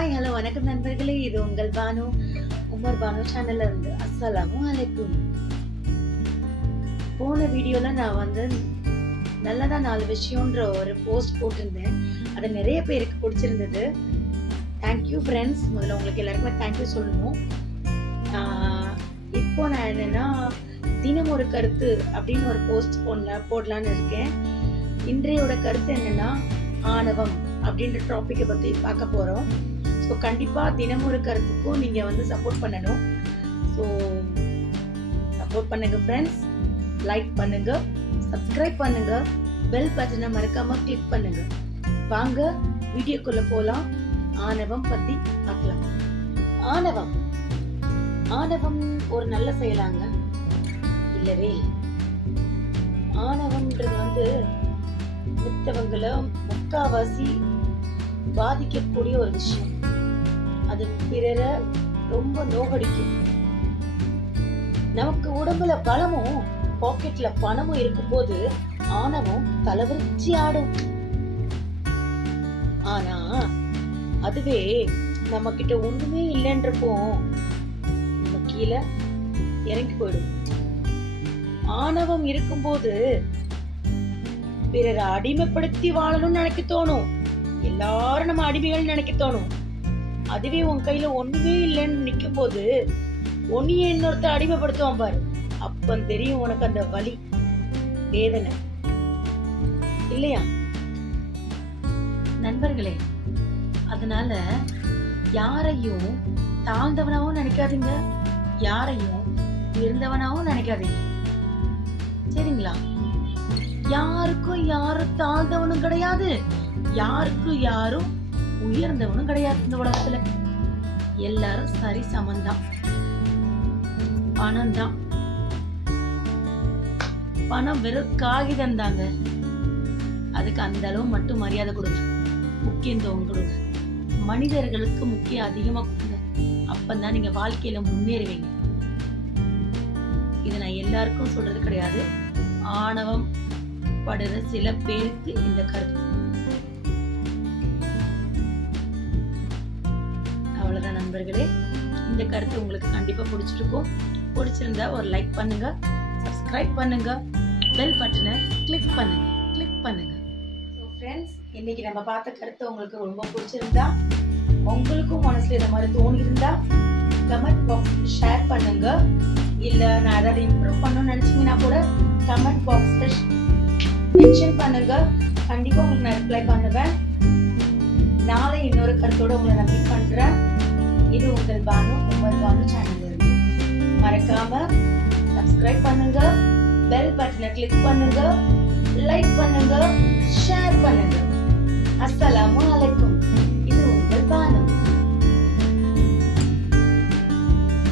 Hi hello வணக்கம் நண்பர்களே, இது உங்கள் பானு உமர் பானு சேனல்ல இருந்து. அஸ்ஸலாமு அலைக்கும். போன வீடியோல நான் நல்லதா 4 விஷயம்ன்ற ஒரு போஸ்ட் போட்டிருந்தேன். அது நிறைய பேருக்கு பிடிச்சிருந்தது. Thank you friends. முதல்ல உங்களுக்கு எல்லாருக்குமே தேங்க்யூ சொல்லணும். இப்போ நான் என்னன்னா தினம் ஒரு கருத்து அப்படின்னு ஒரு போஸ்ட் போடலான்னு இருக்கேன். இன்றையோட கருத்து என்னன்னா ஆணவம் அப்படின்ற டாபிக்கை பத்தி பார்க்க போறோம். ஸோ கண்டிப்பா தினம் ஒரு கருத்துக்கும் நீங்க சப்போர்ட் பண்ணணும். ஸோ சப்போர்ட் பண்ணுங்க ஃப்ரெண்ட்ஸ். லைக் பண்ணுங்க, சப்ஸ்கிரைப் பண்ணுங்க, பெல் பட்டனை மறக்காம கிளிக் பண்ணுங்க. வாங்க வீடியோக்குள்ள போலாம். ஆணவம் பத்தி பார்க்கலாம். ஆணவம் ஆணவம் ஒரு நல்ல செயலாங்க? இல்லவே. ஆணவம்ன்றது மித்தவங்கள முக்காவாசி பாதிக்கக்கூடிய ஒரு விஷயம். அது பிறரை ரொம்ப நோகடிக்கும். நமக்கு உடம்புல பலமும் பாக்கெட்ல பணமும் இருக்கும்போது ஆணவம் தலைவிரிச்சி ஆடும். ஆனா அதுவே நம்ம கிட்ட ஒண்ணுமே இல்லைன்றப்போ நம்ம கீழே இறங்கி போயிடும். ஆணவம் இருக்கும்போது பிறரை அடிமைப்படுத்தி வாழணும்னு நினைக்க தோணும். எல்லாரும் நம்ம அடிமைகள் நினைக்க தோணும். அதுவே உன் கையில ஒண்ணுமே இல்லைன்னு நிக்கும் போது ஒன்னையே இன்னொருத்தர் அடிமைப்படுத்துவான் பாரு. அப்ப தெரியும் உனக்கு அந்த வலி, வேதனை இல்லையா நண்பர்களே? அதனால யாரையும் தாழ்ந்தவனாவும் நினைக்காதீங்க, யாரையும் உயர்ந்தவனாவும் நினைக்காதீங்க. சரிங்களா? யாருக்கும் யாரும் தாழ்ந்தவனும் கிடையாது, யாருக்கும் யாரும் உயர்ந்தவனும் கிடையாது. இந்த உலகத்துல எல்லாரும் சரி சமந்தான். பணம் தான், பணம் வெறும் காகிதம் தாங்க. அதுக்கு அந்த அளவு மட்டும் மரியாதை கொடுங்க, முக்கியத்துவம் கொடுங்க. மனிதர்களுக்கு முக்கியம் அதிகமா கொடுங்க. அப்பதான் நீங்க வாழ்க்கையில முன்னேறுவீங்க. இதை நான் எல்லாருக்கும் சொல்றது கிடையாது. ஆணவம் படுற சில பேருக்கு இந்த கருத்து. அவ்வளவுதான் நண்பர்களே. இந்த கருத்து உங்களுக்கு கண்டிப்பா பிடிச்சிருக்கும். பிடிச்சிருந்தா ஒரு லைக் பண்ணுங்க, சப்ஸ்கிரைப் பண்ணுங்க, பெல் பட்டனை கிளிக் பண்ணுங்க. ஸோ ஃப்ரெண்ட்ஸ், இன்னைக்கு நம்ம பார்த்த கருத்து உங்களுக்கு ரொம்ப பிடிச்சிருந்தா, உங்களுக்கும் மனசுல இந்த மாதிரி தோணி இருந்தா கமெண்ட் பாக்ஸ் ஷேர் பண்ணுங்க. இல்ல நான் ஏதாவது இம்ப்ரூவ் பண்ணணும்னு நினைச்சீங்கன்னா கூட கமெண்ட் பாக்ஸ்ல மென்ஷன் பண்ணுங்க. கண்டிப்பா உங்களுக்கு நான் ரிப்ளை பண்ணுவேன். நாளை இன்னொரு கருத்தோட உங்களை நான் மீட் பண்றேன். இது உங்கள் பானு உமர் பானு சேனல் இருக்கு. மறக்காம சப்ஸ்கிரைப் பண்ணுங்க, பெல் பட்டனை கிளிக் பண்ணுங்க, லைக் பண்ணுங்க, ஷேர் பண்ணுங்க. அஸ்ஸலாமு அலைக்கும்.